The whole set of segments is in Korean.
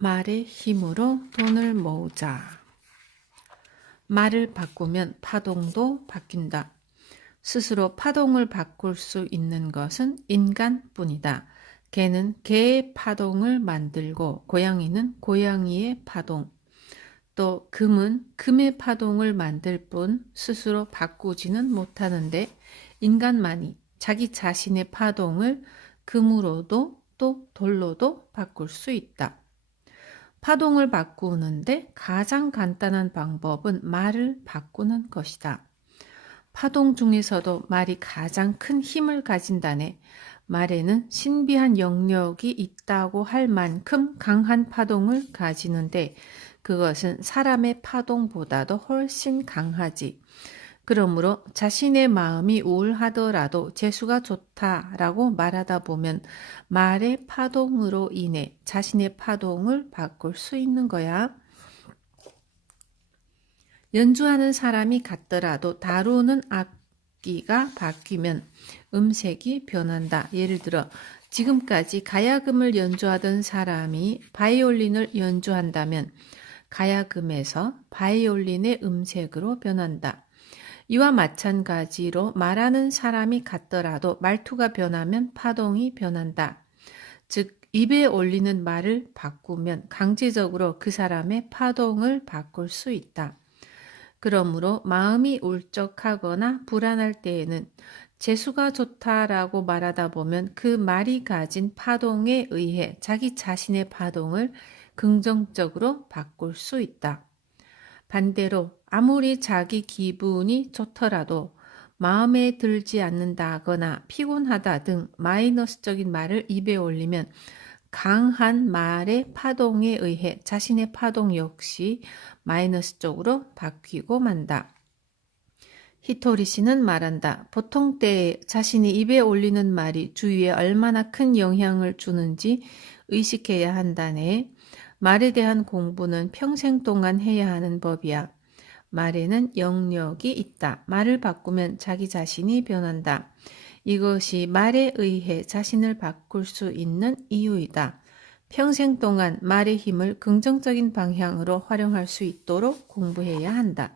말의 힘으로 돈을 모으자. 말을 바꾸면 파동도 바뀐다. 스스로 파동을 바꿀 수 있는 것은 인간뿐이다. 개는 개의 파동을 만들고 고양이는 고양이의 파동, 또 금은 금의 파동을 만들 뿐 스스로 바꾸지는 못하는데 인간만이 자기 자신의 파동을 금으로도 또 돌로도 바꿀 수 있다. 파동을 바꾸는데 가장 간단한 방법은 말을 바꾸는 것이다. 파동 중에서도 말이 가장 큰 힘을 가진다네. 말에는 신비한 영역이 있다고 할 만큼 강한 파동을 가지는데 그것은 사람의 파동보다도 훨씬 강하지. 그러므로 자신의 마음이 우울하더라도 재수가 좋다라고 말하다 보면 말의 파동으로 인해 자신의 파동을 바꿀 수 있는 거야. 연주하는 사람이 같더라도 다루는 악기가 바뀌면 음색이 변한다. 예를 들어 지금까지 가야금을 연주하던 사람이 바이올린을 연주한다면 가야금에서 바이올린의 음색으로 변한다. 이와 마찬가지로 말하는 사람이 같더라도 말투가 변하면 파동이 변한다. 즉 입에 올리는 말을 바꾸면 강제적으로 그 사람의 파동을 바꿀 수 있다. 그러므로 마음이 울적하거나 불안할 때에는 재수가 좋다라고 말하다 보면 그 말이 가진 파동에 의해 자기 자신의 파동을 긍정적으로 바꿀 수 있다. 반대로 아무리 자기 기분이 좋더라도 마음에 들지 않는다거나 피곤하다 등 마이너스적인 말을 입에 올리면 강한 말의 파동에 의해 자신의 파동 역시 마이너스 쪽으로 바뀌고 만다. 히토리 씨는 말한다. 보통 때에 자신이 입에 올리는 말이 주위에 얼마나 큰 영향을 주는지 의식해야 한다네. 말에 대한 공부는 평생 동안 해야 하는 법이야. 말에는 영역이 있다. 말을 바꾸면 자기 자신이 변한다. 이것이 말에 의해 자신을 바꿀 수 있는 이유이다. 평생 동안 말의 힘을 긍정적인 방향으로 활용할 수 있도록 공부해야 한다.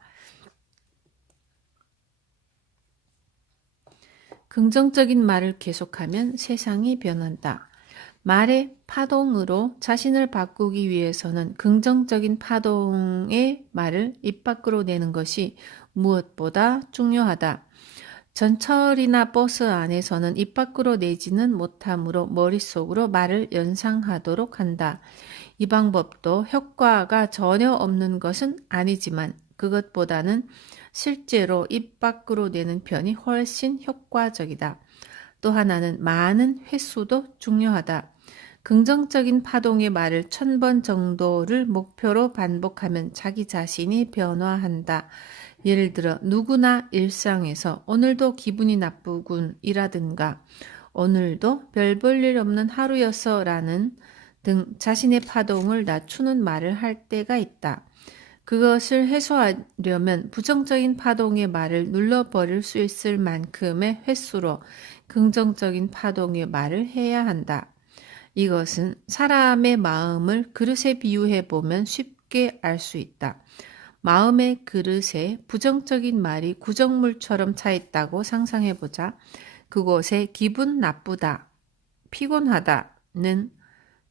긍정적인 말을 계속하면 세상이 변한다. 말의 파동으로 자신을 바꾸기 위해서는 긍정적인 파동의 말을 입 밖으로 내는 것이 무엇보다 중요하다. 전철이나 버스 안에서는 입 밖으로 내지는 못하므로 머릿속으로 말을 연상하도록 한다. 이 방법도 효과가 전혀 없는 것은 아니지만 그것보다는 실제로 입 밖으로 내는 편이 훨씬 효과적이다. 또 하나는 많은 횟수도 중요하다. 긍정적인 파동의 말을 1000번 정도를 목표로 반복하면 자기 자신이 변화한다. 예를 들어 누구나 일상에서 오늘도 기분이 나쁘군 이라든가 오늘도 별 볼 일 없는 하루였어 라는 등 자신의 파동을 낮추는 말을 할 때가 있다. 그것을 해소하려면 부정적인 파동의 말을 눌러버릴 수 있을 만큼의 횟수로 긍정적인 파동의 말을 해야 한다. 이것은 사람의 마음을 그릇에 비유해 보면 쉽게 알 수 있다. 마음의 그릇에 부정적인 말이 구정물처럼 차 있다고 상상해 보자. 그곳에 기분 나쁘다, 피곤하다는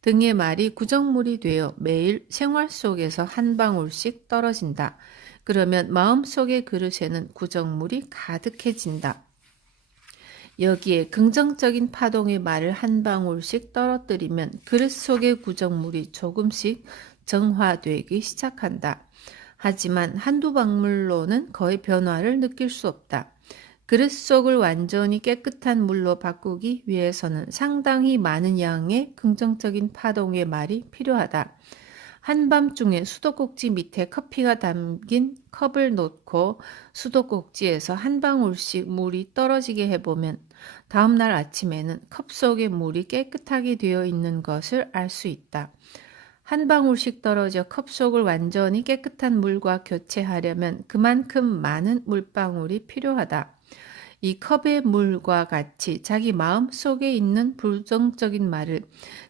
등의 말이 구정물이 되어 매일 생활 속에서 한 방울씩 떨어진다. 그러면 마음속의 그릇에는 구정물이 가득해진다. 여기에 긍정적인 파동의 말을 한 방울씩 떨어뜨리면 그릇 속의 구정물이 조금씩 정화되기 시작한다. 하지만 한두 방울로는 거의 변화를 느낄 수 없다. 그릇 속을 완전히 깨끗한 물로 바꾸기 위해서는 상당히 많은 양의 긍정적인 파동의 말이 필요하다. 한밤중에 수도꼭지 밑에 커피가 담긴 컵을 놓고 수도꼭지에서 한 방울씩 물이 떨어지게 해보면 다음날 아침에는 컵 속의 물이 깨끗하게 되어 있는 것을 알 수 있다. 한 방울씩 떨어져 컵 속을 완전히 깨끗한 물과 교체하려면 그만큼 많은 물방울이 필요하다. 이 컵의 물과 같이 자기 마음 속에 있는 부정적인 말을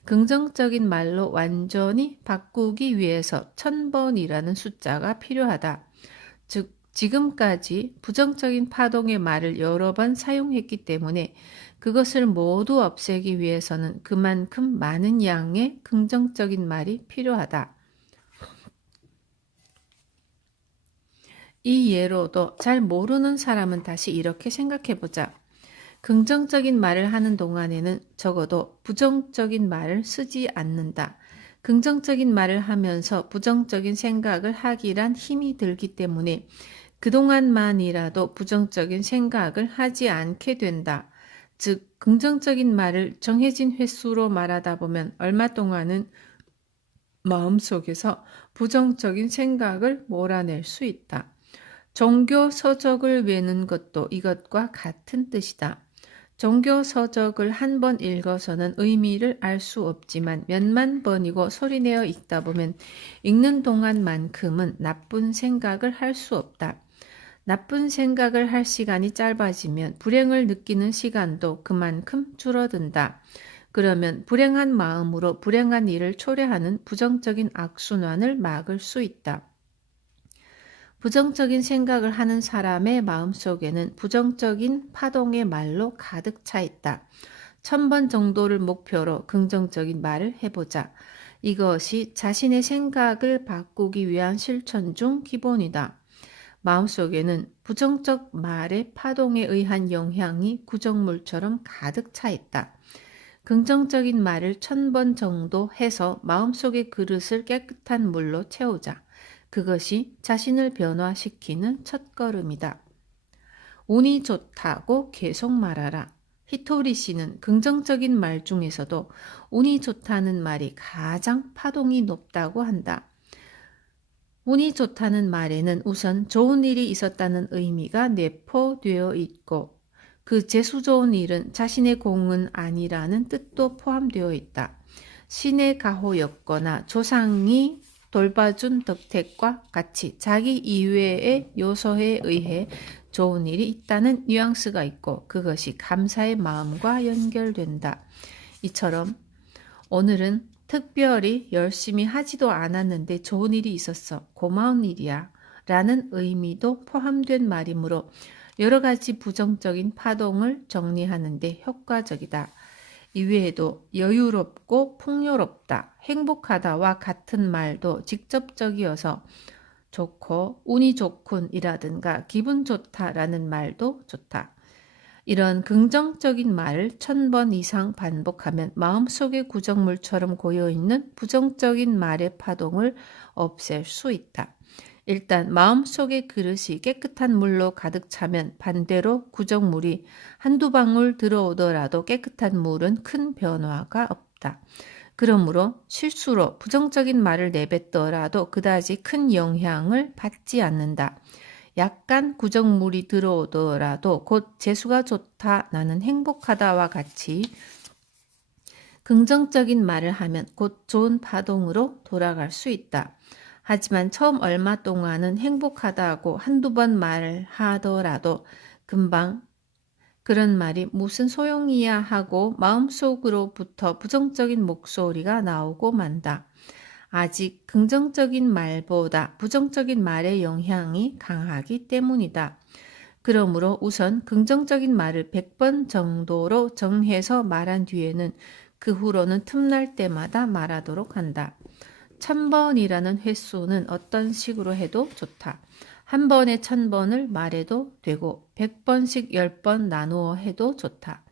긍정적인 말로 완전히 바꾸기 위해서 1000번이라는 숫자가 필요하다. 즉, 지금까지 부정적인 파동의 말을 여러 번 사용했기 때문에 그것을 모두 없애기 위해서는 그만큼 많은 양의 긍정적인 말이 필요하다. 이 예로도 잘 모르는 사람은 다시 이렇게 생각해 보자. 긍정적인 말을 하는 동안에는 적어도 부정적인 말을 쓰지 않는다. 긍정적인 말을 하면서 부정적인 생각을 하기란 힘이 들기 때문에 그동안만이라도 부정적인 생각을 하지 않게 된다. 즉, 긍정적인 말을 정해진 횟수로 말하다 보면 얼마 동안은 마음속에서 부정적인 생각을 몰아낼 수 있다. 종교 서적을 외는 것도 이것과 같은 뜻이다. 종교 서적을 한 번 읽어서는 의미를 알 수 없지만 몇만 번이고 소리내어 읽다 보면 읽는 동안만큼은 나쁜 생각을 할 수 없다. 나쁜 생각을 할 시간이 짧아지면 불행을 느끼는 시간도 그만큼 줄어든다. 그러면 불행한 마음으로 불행한 일을 초래하는 부정적인 악순환을 막을 수 있다. 부정적인 생각을 하는 사람의 마음속에는 부정적인 파동의 말로 가득 차 있다. 1000번 정도를 목표로 긍정적인 말을 해보자. 이것이 자신의 생각을 바꾸기 위한 실천 중 기본이다. 마음속에는 부정적 말의 파동에 의한 영향이 구정물처럼 가득 차 있다. 긍정적인 말을 1000번 정도 해서 마음속의 그릇을 깨끗한 물로 채우자. 그것이 자신을 변화시키는 첫걸음이다. 운이 좋다고 계속 말하라. 히토리 씨는 긍정적인 말 중에서도 운이 좋다는 말이 가장 파동이 높다고 한다. 운이 좋다는 말에는 우선 좋은 일이 있었다는 의미가 내포되어 있고 그 재수 좋은 일은 자신의 공은 아니라는 뜻도 포함되어 있다. 신의 가호였거나 조상이 돌봐준 덕택과 같이 자기 이외의 요소에 의해 좋은 일이 있다는 뉘앙스가 있고 그것이 감사의 마음과 연결된다. 이처럼 오늘은 특별히 열심히 하지도 않았는데 좋은 일이 있었어. 고마운 일이야. 라는 의미도 포함된 말이므로 여러 가지 부정적인 파동을 정리하는 데 효과적이다. 이외에도 여유롭고 풍요롭다, 행복하다와 같은 말도 직접적이어서 좋고 운이 좋군이라든가 기분 좋다라는 말도 좋다. 이런 긍정적인 말을 1000번 이상 반복하면 마음속의 구정물처럼 고여있는 부정적인 말의 파동을 없앨 수 있다. 일단 마음속의 그릇이 깨끗한 물로 가득 차면 반대로 구정물이 한두 방울 들어오더라도 깨끗한 물은 큰 변화가 없다. 그러므로 실수로 부정적인 말을 내뱉더라도 그다지 큰 영향을 받지 않는다. 약간 구정물이 들어오더라도 곧 재수가 좋다, 나는 행복하다와 같이 긍정적인 말을 하면 곧 좋은 파동으로 돌아갈 수 있다. 하지만 처음 얼마 동안은 행복하다고 한두 번 말하더라도 금방 그런 말이 무슨 소용이야 하고 마음속으로부터 부정적인 목소리가 나오고 만다. 아직 긍정적인 말보다 부정적인 말의 영향이 강하기 때문이다. 그러므로 우선 긍정적인 말을 100번 정도로 정해서 말한 뒤에는 그 후로는 틈날 때마다 말하도록 한다. 1000번이라는 횟수는 어떤 식으로 해도 좋다. 한 번에 1000번을 말해도 되고 100번씩 10번 나누어 해도 좋다.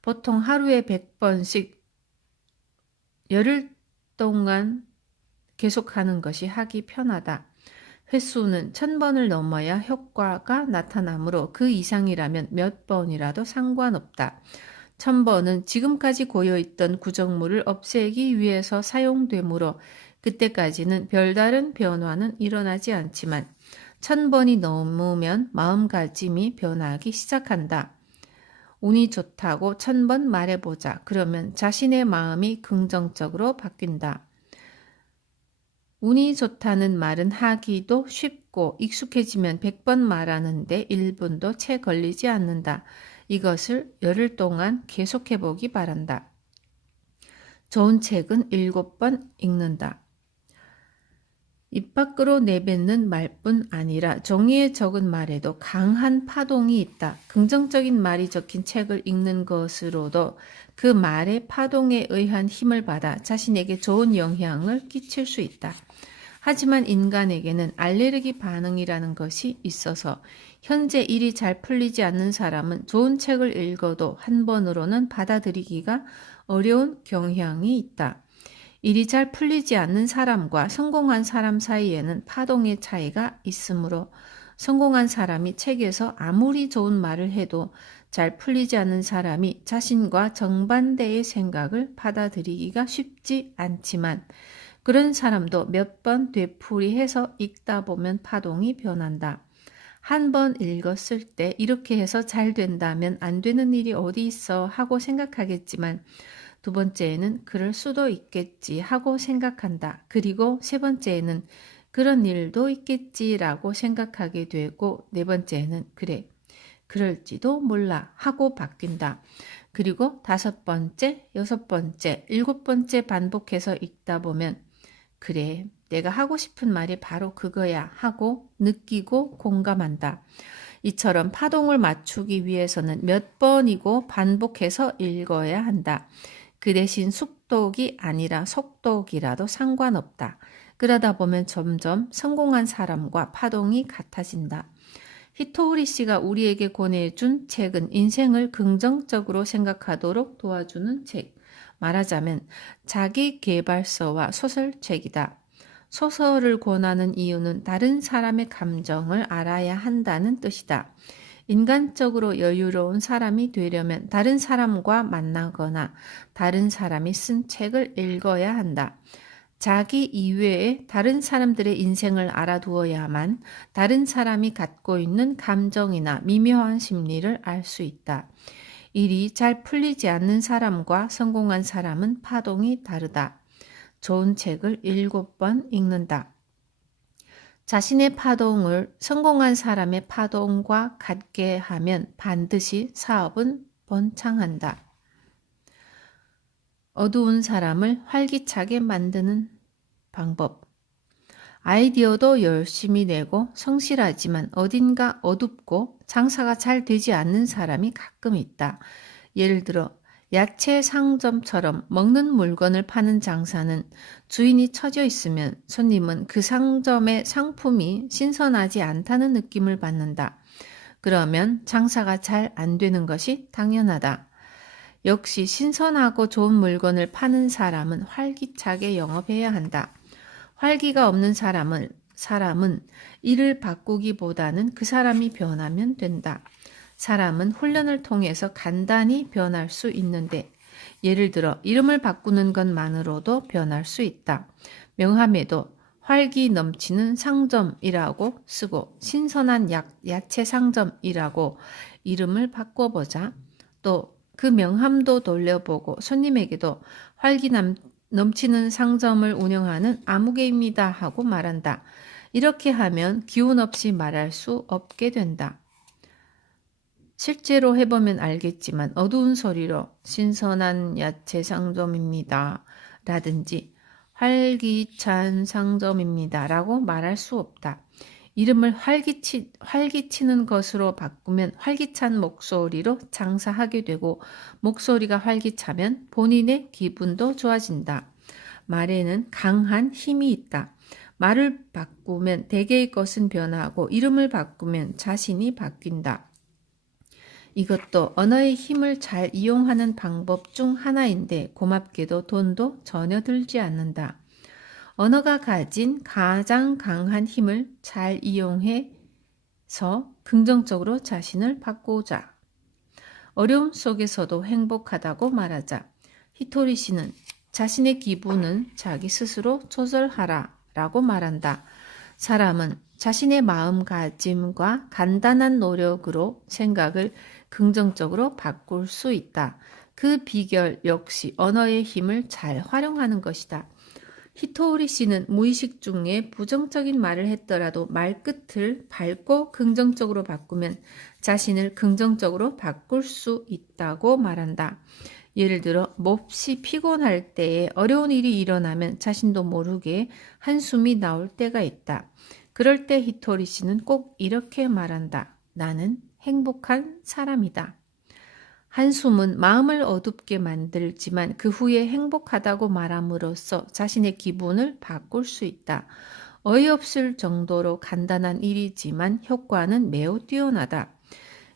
보통 하루에 100번씩 열흘 동안 계속하는 것이 하기 편하다. 횟수는 1000번을 넘어야 효과가 나타나므로 그 이상이라면 몇 번이라도 상관없다. 1000번은 지금까지 고여있던 구정물을 없애기 위해서 사용되므로 그때까지는 별다른 변화는 일어나지 않지만 1000번이 넘으면 마음가짐이 변하기 시작한다. 운이 좋다고 1000번 말해보자. 그러면 자신의 마음이 긍정적으로 바뀐다. 운이 좋다는 말은 하기도 쉽고 익숙해지면 100번 말하는데 1분도 채 걸리지 않는다. 이것을 열흘 동안 계속해보기 바란다. 좋은 책은 7번 읽는다. 입 밖으로 내뱉는 말뿐 아니라 종이에 적은 말에도 강한 파동이 있다. 긍정적인 말이 적힌 책을 읽는 것으로도 그 말의 파동에 의한 힘을 받아 자신에게 좋은 영향을 끼칠 수 있다. 하지만 인간에게는 알레르기 반응이라는 것이 있어서 현재 일이 잘 풀리지 않는 사람은 좋은 책을 읽어도 한 번으로는 받아들이기가 어려운 경향이 있다. 일이 잘 풀리지 않는 사람과 성공한 사람 사이에는 파동의 차이가 있으므로 성공한 사람이 책에서 아무리 좋은 말을 해도 잘 풀리지 않는 사람이 자신과 정반대의 생각을 받아들이기가 쉽지 않지만 그런 사람도 몇 번 되풀이해서 읽다 보면 파동이 변한다. 한 번 읽었을 때 이렇게 해서 잘 된다면 안 되는 일이 어디 있어 하고 생각하겠지만 두 번째에는 그럴 수도 있겠지 하고 생각한다. 그리고 세 번째에는 그런 일도 있겠지라고 생각하게 되고 네 번째에는 그래, 그럴지도 몰라 하고 바뀐다. 그리고 다섯 번째, 여섯 번째, 일곱 번째 반복해서 읽다 보면 그래, 내가 하고 싶은 말이 바로 그거야 하고 느끼고 공감한다. 이처럼 파동을 맞추기 위해서는 몇 번이고 반복해서 읽어야 한다. 그 대신速독이 아니라 속독이라도 상관없다. 그러다 보면 점점 성공한 사람과 파동이 같아진다. 히토우리 씨가 우리에게 권해준 책은 인생을 긍정적으로 생각하도록 도와주는 책. 말하자면 자기 계발서와 소설책이다. 소설을 권하는 이유는 다른 사람의 감정을 알아야 한다는 뜻이다. 인간적으로 여유로운 사람이 되려면 다른 사람과 만나거나 다른 사람이 쓴 책을 읽어야 한다. 자기 이외에 다른 사람들의 인생을 알아두어야만 다른 사람이 갖고 있는 감정이나 미묘한 심리를 알 수 있다. 일이 잘 풀리지 않는 사람과 성공한 사람은 파동이 다르다. 좋은 책을 7번 읽는다. 자신의 파동을 성공한 사람의 파동과 같게 하면 반드시 사업은 번창한다. 어두운 사람을 활기차게 만드는 방법. 아이디어도 열심히 내고 성실하지만 어딘가 어둡고 장사가 잘 되지 않는 사람이 가끔 있다. 예를 들어 야채 상점처럼 먹는 물건을 파는 장사는 주인이 처져 있으면 손님은 그 상점의 상품이 신선하지 않다는 느낌을 받는다. 그러면 장사가 잘 안 되는 것이 당연하다. 역시 신선하고 좋은 물건을 파는 사람은 활기차게 영업해야 한다. 활기가 없는 사람은 일을 바꾸기보다는 그 사람이 변하면 된다. 사람은 훈련을 통해서 간단히 변할 수 있는데 예를 들어 이름을 바꾸는 것만으로도 변할 수 있다. 명함에도 활기 넘치는 상점이라고 쓰고 신선한 야채 상점이라고 이름을 바꿔보자. 또 그 명함도 돌려보고 손님에게도 활기 넘치는 상점을 운영하는 아무개입니다 하고 말한다. 이렇게 하면 기운 없이 말할 수 없게 된다. 실제로 해보면 알겠지만 어두운 소리로 신선한 야채 상점입니다 라든지 활기찬 상점입니다 라고 말할 수 없다. 이름을 활기치는 것으로 바꾸면 활기찬 목소리로 장사하게 되고 목소리가 활기차면 본인의 기분도 좋아진다. 말에는 강한 힘이 있다. 말을 바꾸면 대개의 것은 변하고 이름을 바꾸면 자신이 바뀐다. 이것도 언어의 힘을 잘 이용하는 방법 중 하나인데 고맙게도 돈도 전혀 들지 않는다. 언어가 가진 가장 강한 힘을 잘 이용해서 긍정적으로 자신을 바꾸자. 어려움 속에서도 행복하다고 말하자. 히토리 씨는 자신의 기분은 자기 스스로 조절하라 라고 말한다. 사람은 자신의 마음가짐과 간단한 노력으로 생각을 긍정적으로 바꿀 수 있다. 그 비결 역시 언어의 힘을 잘 활용하는 것이다. 히토리 씨는 무의식 중에 부정적인 말을 했더라도 말끝을 밝고 긍정적으로 바꾸면 자신을 긍정적으로 바꿀 수 있다고 말한다. 예를 들어 몹시 피곤할 때에 어려운 일이 일어나면 자신도 모르게 한숨이 나올 때가 있다. 그럴 때 히토리 씨는 꼭 이렇게 말한다. 나는 행복한 사람이다. 한숨은 마음을 어둡게 만들지만 그 후에 행복하다고 말함으로써 자신의 기분을 바꿀 수 있다. 어이없을 정도로 간단한 일이지만 효과는 매우 뛰어나다.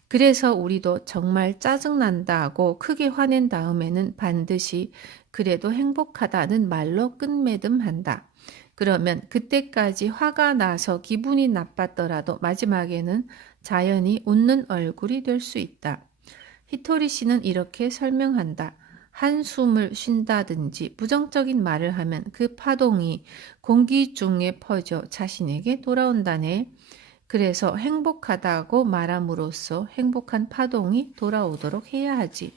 그래서 우리도 정말 짜증난다고 크게 화낸 다음에는 반드시 그래도 행복하다는 말로 끝맺음한다. 그러면 그때까지 화가 나서 기분이 나빴더라도 마지막에는 자연히 웃는 얼굴이 될 수 있다. 히토리 씨는 이렇게 설명한다. 한숨을 쉰다든지 부정적인 말을 하면 그 파동이 공기 중에 퍼져 자신에게 돌아온다네. 그래서 행복하다고 말함으로써 행복한 파동이 돌아오도록 해야 하지.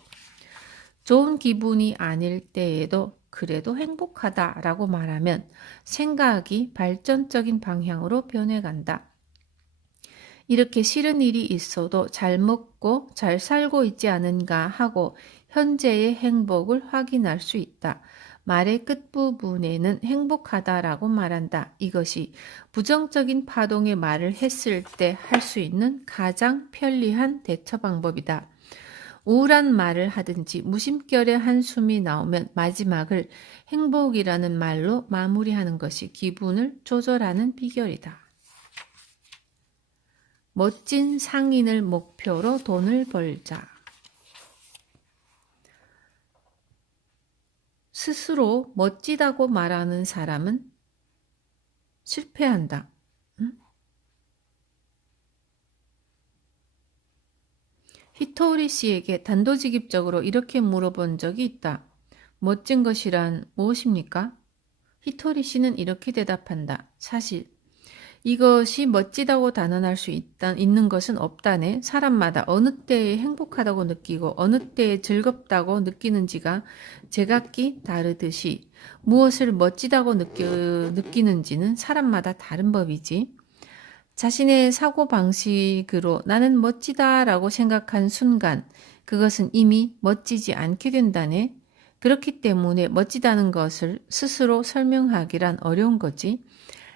좋은 기분이 아닐 때에도 그래도 행복하다라고 말하면 생각이 발전적인 방향으로 변해간다. 이렇게 싫은 일이 있어도 잘 먹고 잘 살고 있지 않은가 하고 현재의 행복을 확인할 수 있다. 말의 끝부분에는 행복하다라고 말한다. 이것이 부정적인 파동의 말을 했을 때 할 수 있는 가장 편리한 대처 방법이다. 우울한 말을 하든지 무심결에 한숨이 나오면 마지막을 행복이라는 말로 마무리하는 것이 기분을 조절하는 비결이다. 멋진 상인을 목표로 돈을 벌자. 스스로 멋지다고 말하는 사람은 실패한다. 히토리 씨에게 단도직입적으로 이렇게 물어본 적이 있다. 멋진 것이란 무엇입니까? 히토리 씨는 이렇게 대답한다. 사실 이것이 멋지다고 단언할 수 있는 것은 없다네. 사람마다 어느 때에 행복하다고 느끼고 어느 때에 즐겁다고 느끼는지가 제각기 다르듯이 무엇을 멋지다고 느끼는지는 사람마다 다른 법이지. 자신의 사고방식으로 나는 멋지다라고 생각한 순간 그것은 이미 멋지지 않게 된다네. 그렇기 때문에 멋지다는 것을 스스로 설명하기란 어려운 거지.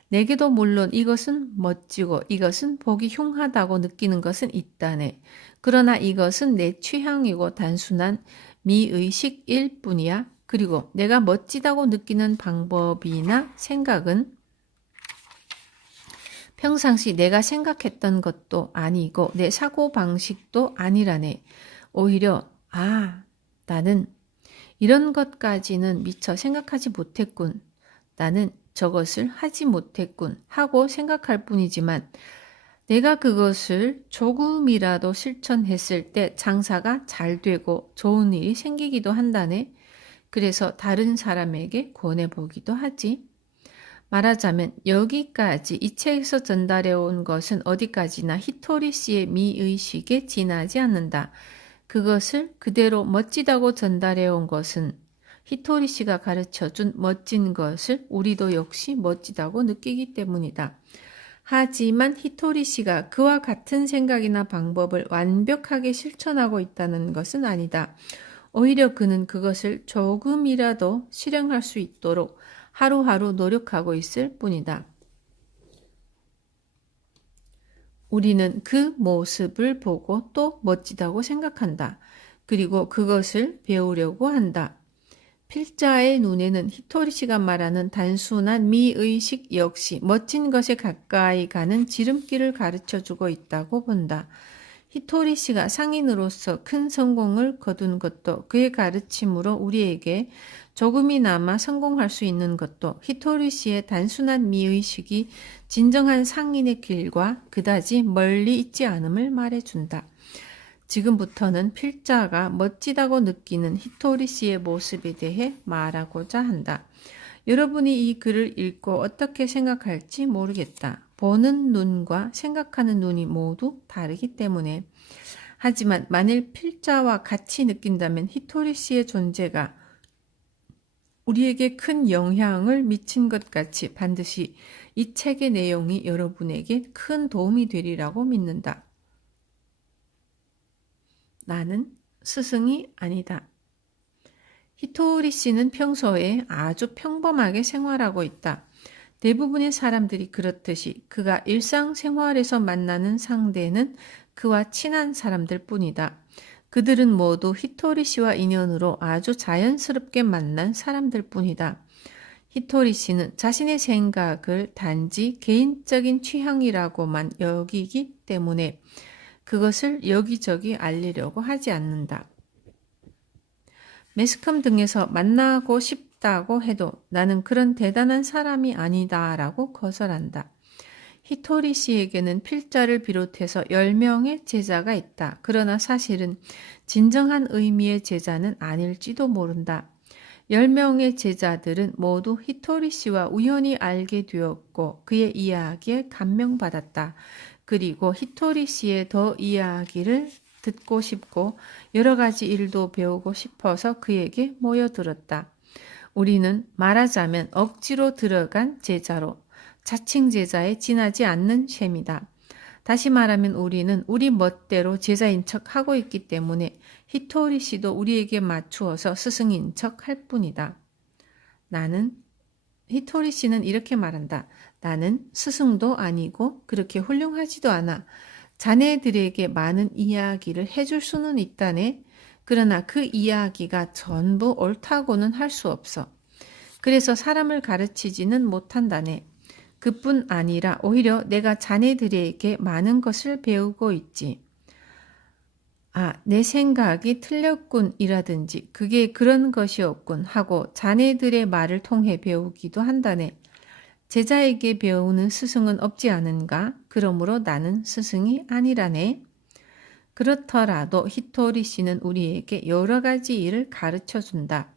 내게도 물론 이것은 멋지고 이것은 보기 흉하다고 느끼는 것은 있다네. 그러나 이것은 내 취향이고 단순한 미의식일 뿐이야. 그리고 내가 멋지다고 느끼는 방법이나 생각은 평상시 내가 생각했던 것도 아니고 내 사고방식도 아니라네. 오히려 나는 이런 것까지는 미처 생각하지 못했군. 나는 저것을 하지 못했군 하고 생각할 뿐이지만 내가 그것을 조금이라도 실천했을 때 장사가 잘 되고 좋은 일이 생기기도 한다네. 그래서 다른 사람에게 권해보기도 하지. 말하자면 여기까지 이 책에서 전달해 온 것은 어디까지나 히토리 씨의 미의식에 지나지 않는다. 그것을 그대로 멋지다고 전달해 온 것은 히토리 씨가 가르쳐준 멋진 것을 우리도 역시 멋지다고 느끼기 때문이다. 하지만 히토리 씨가 그와 같은 생각이나 방법을 완벽하게 실천하고 있다는 것은 아니다. 오히려 그는 그것을 조금이라도 실행할 수 있도록 하루하루 노력하고 있을 뿐이다. 우리는 그 모습을 보고 또 멋지다고 생각한다. 그리고 그것을 배우려고 한다. 필자의 눈에는 히토리 씨가 말하는 단순한 미의식 역시 멋진 것에 가까이 가는 지름길을 가르쳐주고 있다고 본다. 히토리 씨가 상인으로서 큰 성공을 거둔 것도 그의 가르침으로 우리에게 조금이나마 성공할 수 있는 것도 히토리 씨의 단순한 미의식이 진정한 상인의 길과 그다지 멀리 있지 않음을 말해준다. 지금부터는 필자가 멋지다고 느끼는 히토리 씨의 모습에 대해 말하고자 한다. 여러분이 이 글을 읽고 어떻게 생각할지 모르겠다. 보는 눈과 생각하는 눈이 모두 다르기 때문에. 하지만 만일 필자와 같이 느낀다면 히토리 씨의 존재가 우리에게 큰 영향을 미친 것 같이 반드시 이 책의 내용이 여러분에게 큰 도움이 되리라고 믿는다. 나는 스승이 아니다. 히토리 씨는 평소에 아주 평범하게 생활하고 있다. 대부분의 사람들이 그렇듯이 그가 일상생활에서 만나는 상대는 그와 친한 사람들 뿐이다. 그들은 모두 히토리 씨와 인연으로 아주 자연스럽게 만난 사람들 뿐이다. 히토리 씨는 자신의 생각을 단지 개인적인 취향이라고만 여기기 때문에 그것을 여기저기 알리려고 하지 않는다. 매스컴 등에서 만나고 싶다고 해도 나는 그런 대단한 사람이 아니다 라고 거절한다. 히토리 씨에게는 필자를 비롯해서 10명의 제자가 있다. 그러나 사실은 진정한 의미의 제자는 아닐지도 모른다. 10명의 제자들은 모두 히토리 씨와 우연히 알게 되었고 그의 이야기에 감명받았다. 그리고 히토리 씨의 더 이야기를 듣고 싶고 여러 가지 일도 배우고 싶어서 그에게 모여들었다. 우리는 말하자면 억지로 들어간 제자로 자칭 제자에 지나지 않는 셈이다. 다시 말하면 우리는 우리 멋대로 제자인 척 하고 있기 때문에 히토리 씨도 우리에게 맞추어서 스승인 척 할 뿐이다. 히토리 씨는 이렇게 말한다. 나는 스승도 아니고 그렇게 훌륭하지도 않아. 자네들에게 많은 이야기를 해줄 수는 있다네. 그러나 그 이야기가 전부 옳다고는 할 수 없어. 그래서 사람을 가르치지는 못한다네. 그뿐 아니라 오히려 내가 자네들에게 많은 것을 배우고 있지. 내 생각이 틀렸군이라든지 그게 그런 것이었군 하고 자네들의 말을 통해 배우기도 한다네. 제자에게 배우는 스승은 없지 않은가? 그러므로 나는 스승이 아니라네. 그렇더라도 히토리 씨는 우리에게 여러 가지 일을 가르쳐 준다.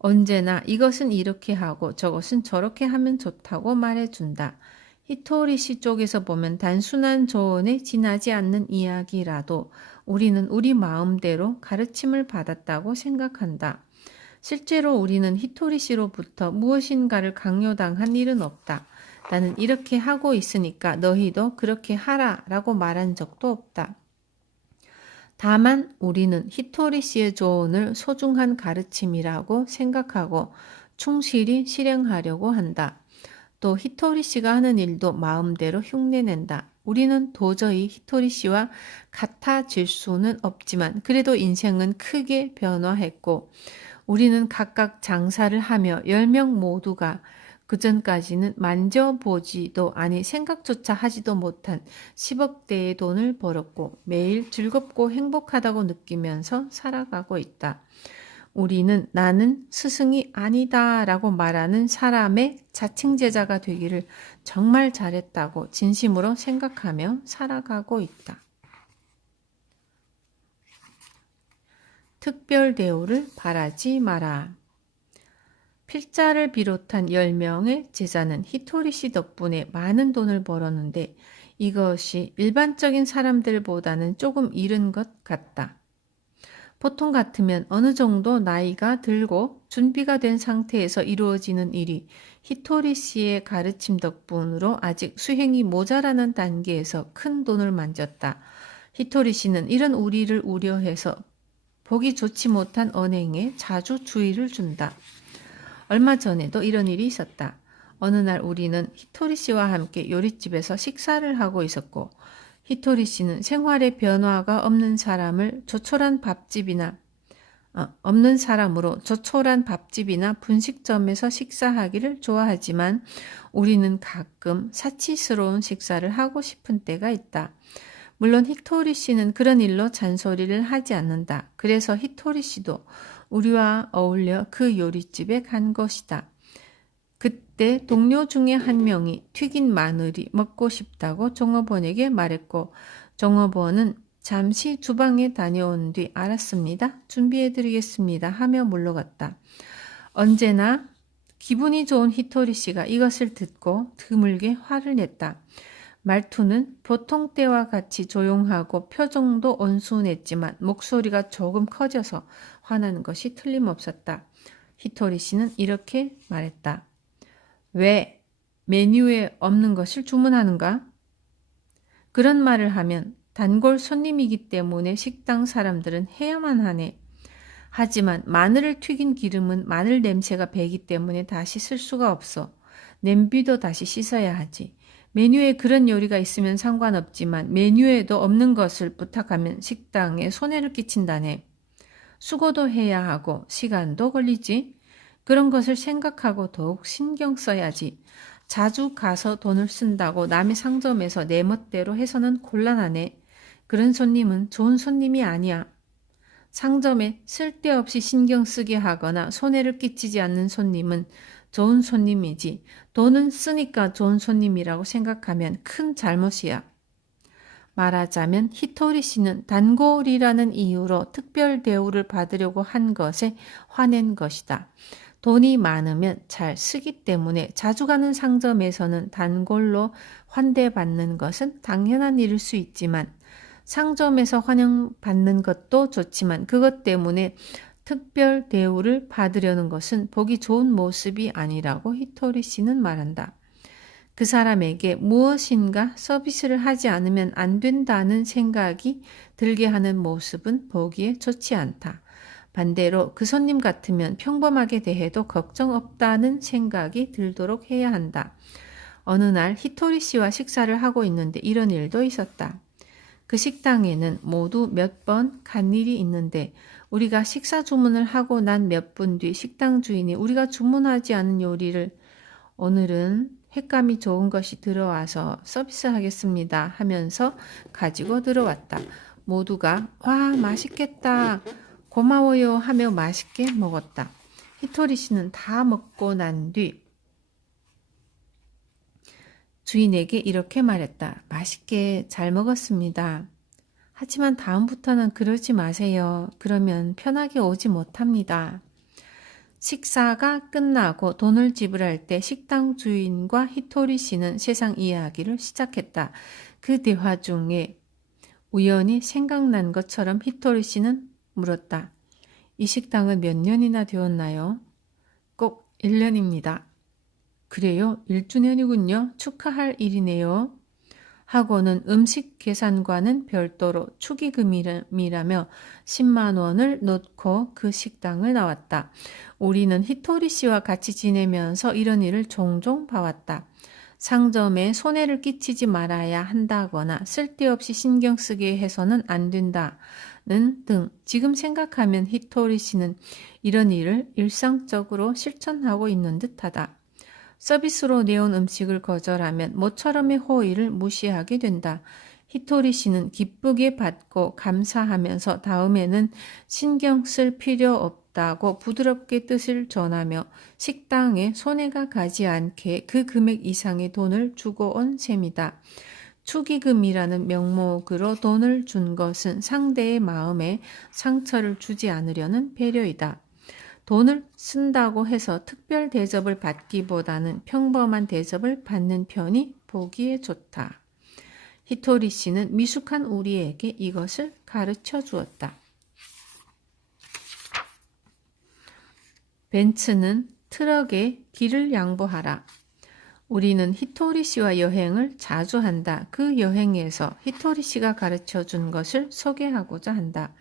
언제나 이것은 이렇게 하고 저것은 저렇게 하면 좋다고 말해준다. 히토리 씨 쪽에서 보면 단순한 조언에 지나지 않는 이야기라도 우리는 우리 마음대로 가르침을 받았다고 생각한다. 실제로 우리는 히토리 씨로부터 무엇인가를 강요당한 일은 없다. 나는 이렇게 하고 있으니까 너희도 그렇게 하라 라고 말한 적도 없다. 다만 우리는 히토리 씨의 조언을 소중한 가르침이라고 생각하고 충실히 실행하려고 한다. 또 히토리 씨가 하는 일도 마음대로 흉내낸다. 우리는 도저히 히토리 씨와 같아질 수는 없지만 그래도 인생은 크게 변화했고 우리는 각각 장사를 하며 10명 모두가 그전까지는 만져보지도 아니 생각조차 하지도 못한 10억대의 돈을 벌었고 매일 즐겁고 행복하다고 느끼면서 살아가고 있다. 우리는 나는 스승이 아니다 라고 말하는 사람의 자칭 제자가 되기를 정말 잘했다고 진심으로 생각하며 살아가고 있다. 특별 대우를 바라지 마라. 필자를 비롯한 10명의 제자는 히토리 씨 덕분에 많은 돈을 벌었는데 이것이 일반적인 사람들보다는 조금 이른 것 같다. 보통 같으면 어느 정도 나이가 들고 준비가 된 상태에서 이루어지는 일이 히토리 씨의 가르침 덕분으로 아직 수행이 모자라는 단계에서 큰 돈을 만졌다. 히토리 씨는 이런 우리를 우려해서 보기 좋지 못한 언행에 자주 주의를 준다. 얼마 전에도 이런 일이 있었다. 어느 날 우리는 히토리 씨와 함께 요리집에서 식사를 하고 있었고 히토리 씨는 생활에 변화가 없는 사람으로 조촐한 밥집이나 분식점에서 식사하기를 좋아하지만 우리는 가끔 사치스러운 식사를 하고 싶은 때가 있다. 물론 히토리 씨는 그런 일로 잔소리를 하지 않는다. 그래서 히토리 씨도 우리와 어울려 그 요리집에 간 것이다. 그때 동료 중에 한 명이 튀긴 마늘이 먹고 싶다고 종업원에게 말했고 종업원은 잠시 주방에 다녀온 뒤 알았습니다. 준비해드리겠습니다 하며 물러갔다. 언제나 기분이 좋은 히토리 씨가 이것을 듣고 드물게 화를 냈다. 말투는 보통 때와 같이 조용하고 표정도 온순했지만 목소리가 조금 커져서 화나는 것이 틀림없었다. 히토리 씨는 이렇게 말했다. 왜 메뉴에 없는 것을 주문하는가? 그런 말을 하면 단골 손님이기 때문에 식당 사람들은 해야만 하네. 하지만 마늘을 튀긴 기름은 마늘 냄새가 배기 때문에 다시 쓸 수가 없어. 냄비도 다시 씻어야 하지. 메뉴에 그런 요리가 있으면 상관없지만 메뉴에도 없는 것을 부탁하면 식당에 손해를 끼친다네. 수고도 해야 하고 시간도 걸리지. 그런 것을 생각하고 더욱 신경 써야지. 자주 가서 돈을 쓴다고 남의 상점에서 내 멋대로 해서는 곤란하네. 그런 손님은 좋은 손님이 아니야. 상점에 쓸데없이 신경 쓰게 하거나 손해를 끼치지 않는 손님은 좋은 손님이지. 돈은 쓰니까 좋은 손님이라고 생각하면 큰 잘못이야. 말하자면 히토리 씨는 단골이라는 이유로 특별 대우를 받으려고 한 것에 화낸 것이다. 돈이 많으면 잘 쓰기 때문에 자주 가는 상점에서는 단골로 환대받는 것은 당연한 일일 수 있지만 상점에서 환영받는 것도 좋지만 그것 때문에 특별 대우를 받으려는 것은 보기 좋은 모습이 아니라고 히토리 씨는 말한다. 그 사람에게 무엇인가 서비스를 하지 않으면 안 된다는 생각이 들게 하는 모습은 보기에 좋지 않다. 반대로 그 손님 같으면 평범하게 대해도 걱정 없다는 생각이 들도록 해야 한다. 어느 날 히토리 씨와 식사를 하고 있는데 이런 일도 있었다. 그 식당에는 모두 몇 번 간 일이 있는데 우리가 식사 주문을 하고 난 몇 분 뒤 식당 주인이 우리가 주문하지 않은 요리를 오늘은 횟감이 좋은 것이 들어와서 서비스하겠습니다 하면서 가지고 들어왔다. 모두가 와 맛있겠다 고마워요 하며 맛있게 먹었다. 히토리 씨는 다 먹고 난 뒤 주인에게 이렇게 말했다. 맛있게 잘 먹었습니다. 하지만 다음부터는 그러지 마세요. 그러면 편하게 오지 못합니다. 식사가 끝나고 돈을 지불할 때 식당 주인과 히토리 씨는 세상 이야기를 시작했다. 그 대화 중에 우연히 생각난 것처럼 히토리 씨는 물었다. 이 식당은 몇 년이나 되었나요? 꼭 1년입니다. 그래요? 1주년이군요. 축하할 일이네요. 하고는 음식 계산과는 별도로 축의금이라며 10만 원을 넣고 그 식당을 나왔다. 우리는 히토리 씨와 같이 지내면서 이런 일을 종종 봐왔다. 상점에 손해를 끼치지 말아야 한다거나 쓸데없이 신경 쓰게 해서는 안 된다는 등 지금 생각하면 히토리 씨는 이런 일을 일상적으로 실천하고 있는 듯하다. 서비스로 내온 음식을 거절하면 모처럼의 호의를 무시하게 된다. 히토리 씨는 기쁘게 받고 감사하면서 다음에는 신경 쓸 필요 없다고 부드럽게 뜻을 전하며 식당에 손해가 가지 않게 그 금액 이상의 돈을 주고 온 셈이다. 축의금이라는 명목으로 돈을 준 것은 상대의 마음에 상처를 주지 않으려는 배려이다. 돈을 쓴다고 해서 특별 대접을 받기보다는 평범한 대접을 받는 편이 보기에 좋다. 히토리 씨는 미숙한 우리에게 이것을 가르쳐 주었다. 벤츠는 트럭에 길을 양보하라. 우리는 히토리 씨와 여행을 자주 한다. 그 여행에서 히토리 씨가 가르쳐 준 것을 소개하고자 한다.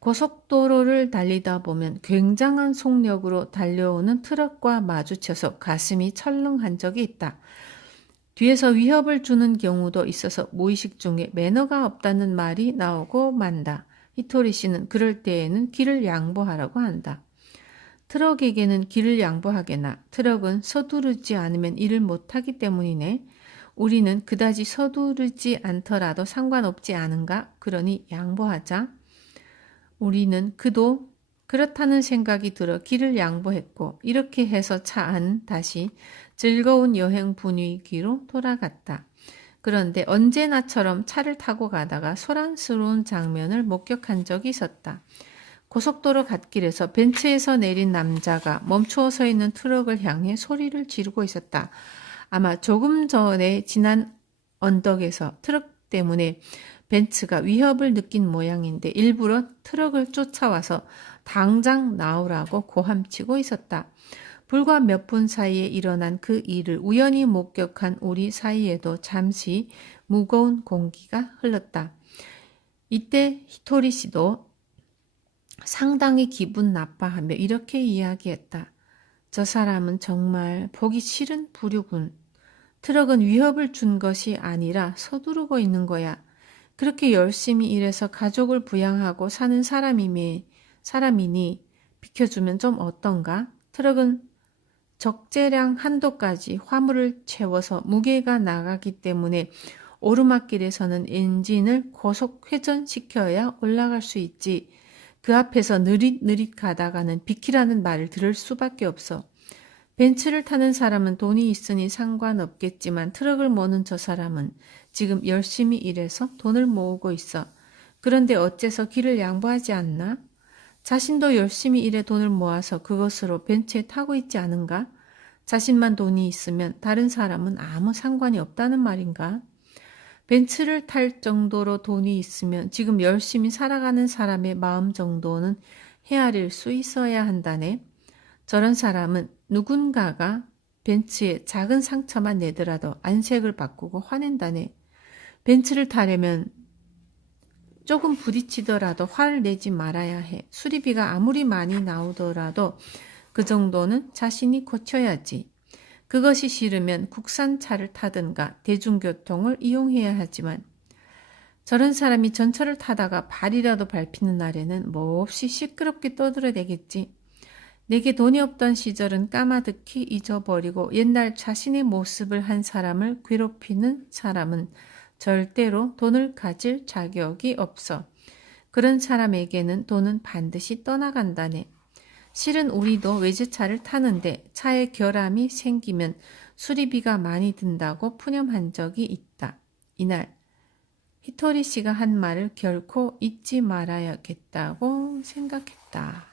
고속도로를 달리다 보면 굉장한 속력으로 달려오는 트럭과 마주쳐서 가슴이 철렁한 적이 있다. 뒤에서 위협을 주는 경우도 있어서 무의식 중에 매너가 없다는 말이 나오고 만다. 히토리 씨는 그럴 때에는 길을 양보하라고 한다. 트럭에게는 길을 양보하게나 트럭은 서두르지 않으면 일을 못하기 때문이네. 우리는 그다지 서두르지 않더라도 상관없지 않은가? 그러니 양보하자. 우리는 그도 그렇다는 생각이 들어 길을 양보했고 이렇게 해서 차 안 다시 즐거운 여행 분위기로 돌아갔다. 그런데 언제나처럼 차를 타고 가다가 소란스러운 장면을 목격한 적이 있었다. 고속도로 갓길에서 벤츠에서 내린 남자가 멈추어 서 있는 트럭을 향해 소리를 지르고 있었다. 아마 조금 전에 지난 언덕에서 트럭 때문에 벤츠가 위협을 느낀 모양인데 일부러 트럭을 쫓아와서 당장 나오라고 고함치고 있었다. 불과 몇 분 사이에 일어난 그 일을 우연히 목격한 우리 사이에도 잠시 무거운 공기가 흘렀다. 이때 히토리 씨도 상당히 기분 나빠하며 이렇게 이야기했다. 저 사람은 정말 보기 싫은 부류군. 트럭은 위협을 준 것이 아니라 서두르고 있는 거야. 그렇게 열심히 일해서 가족을 부양하고 사는 사람이니 비켜주면 좀 어떤가? 트럭은 적재량 한도까지 화물을 채워서 무게가 나가기 때문에 오르막길에서는 엔진을 고속 회전시켜야 올라갈 수 있지. 그 앞에서 느릿느릿 가다가는 비키라는 말을 들을 수밖에 없어. 벤츠를 타는 사람은 돈이 있으니 상관없겠지만 트럭을 모는 저 사람은 지금 열심히 일해서 돈을 모으고 있어. 그런데 어째서 길을 양보하지 않나? 자신도 열심히 일해 돈을 모아서 그것으로 벤츠에 타고 있지 않은가? 자신만 돈이 있으면 다른 사람은 아무 상관이 없다는 말인가? 벤츠를 탈 정도로 돈이 있으면 지금 열심히 살아가는 사람의 마음 정도는 헤아릴 수 있어야 한다네. 저런 사람은 누군가가 벤츠에 작은 상처만 내더라도 안색을 바꾸고 화낸다네. 벤츠를 타려면 조금 부딪히더라도 화를 내지 말아야 해. 수리비가 아무리 많이 나오더라도 그 정도는 자신이 고쳐야지. 그것이 싫으면 국산차를 타든가 대중교통을 이용해야 하지만 저런 사람이 전철을 타다가 발이라도 밟히는 날에는 몹시 시끄럽게 떠들어대겠지. 내게 돈이 없던 시절은 까마득히 잊어버리고 옛날 자신의 모습을 한 사람을 괴롭히는 사람은 절대로 돈을 가질 자격이 없어. 그런 사람에게는 돈은 반드시 떠나간다네. 실은 우리도 외제차를 타는데 차에 결함이 생기면 수리비가 많이 든다고 푸념한 적이 있다. 이날 히토리 씨가 한 말을 결코 잊지 말아야겠다고 생각했다.